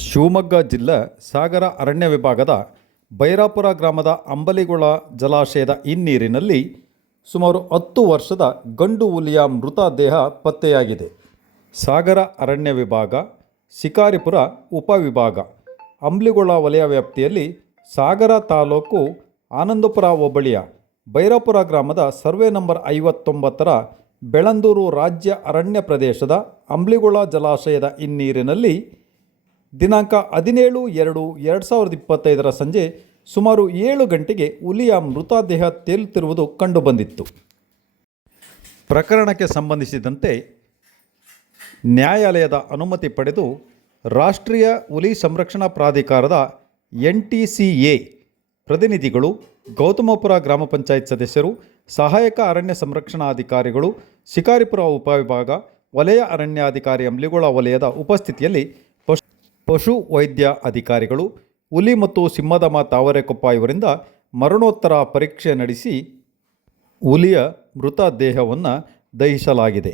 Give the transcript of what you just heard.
ಶಿವಮೊಗ್ಗ ಜಿಲ್ಲೆ ಸಾಗರ ಅರಣ್ಯ ವಿಭಾಗದ ಬೈರಾಪುರ ಗ್ರಾಮದ ಅಂಬಲಿಗೊಳ ಜಲಾಶಯದ ಹಿನ್ನೀರಿನಲ್ಲಿ ಸುಮಾರು ಹತ್ತು ವರ್ಷದ ಗಂಡು ಹುಲಿಯ ಮೃತದೇಹ ಪತ್ತೆಯಾಗಿದೆ. ಸಾಗರ ಅರಣ್ಯ ವಿಭಾಗ, ಶಿಕಾರಿಪುರ ಉಪವಿಭಾಗ ಅಂಬ್ಲಿಗೊಳ ವಲಯ ವ್ಯಾಪ್ತಿಯಲ್ಲಿ ಸಾಗರ ತಾಲೂಕು ಆನಂದಪುರ ಹೋಬಳಿಯ ಬೈರಾಪುರ ಗ್ರಾಮದ ಸರ್ವೆ ನಂಬರ್ ಐವತ್ತೊಂಬತ್ತರ ಬೆಳಂದೂರು ರಾಜ್ಯ ಅರಣ್ಯ ಪ್ರದೇಶದ ಅಂಬ್ಲಿಗೊಳ ಜಲಾಶಯದ ಹಿನ್ನೀರಿನಲ್ಲಿ ದಿನಾಂಕ ಹದಿನೇಳು ಎರಡು ಎರಡು ಸಾವಿರದ ಇಪ್ಪತ್ತೈದರ ಸಂಜೆ ಸುಮಾರು ಏಳು ಗಂಟೆಗೆ ಹುಲಿಯ ಮೃತದೇಹ ತೇಲುತ್ತಿರುವುದು ಕಂಡುಬಂದಿತ್ತು. ಪ್ರಕರಣಕ್ಕೆ ಸಂಬಂಧಿಸಿದಂತೆ ನ್ಯಾಯಾಲಯದ ಅನುಮತಿ ಪಡೆದು ರಾಷ್ಟ್ರೀಯ ಹುಲಿ ಸಂರಕ್ಷಣಾ ಪ್ರಾಧಿಕಾರದ ಎನ್ ಟಿ ಸಿ ಎ ಪ್ರತಿನಿಧಿಗಳು ಗೌತಮಪುರ ಗ್ರಾಮ ಪಂಚಾಯತ್ ಸದಸ್ಯರು, ಸಹಾಯಕ ಅರಣ್ಯ ಸಂರಕ್ಷಣಾಧಿಕಾರಿಗಳು ಶಿಕಾರಿಪುರ ಉಪವಿಭಾಗ, ವಲಯ ಅರಣ್ಯಾಧಿಕಾರಿ ಅಂಬ್ಲಿಗೋಳ ವಲಯದ ಉಪಸ್ಥಿತಿಯಲ್ಲಿ ಪಶು ವೈದ್ಯ ಅಧಿಕಾರಿಗಳು, ಹುಲಿ ಮತ್ತು ಸಿಂಹದಮ ತಾವರೆಕೊಪ್ಪ ಇವರಿಂದ ಮರಣೋತ್ತರ ಪರೀಕ್ಷೆ ನಡೆಸಿ ಹುಲಿಯ ಮೃತ ದೇಹವನ್ನು ದಹಿಸಲಾಗಿದೆ.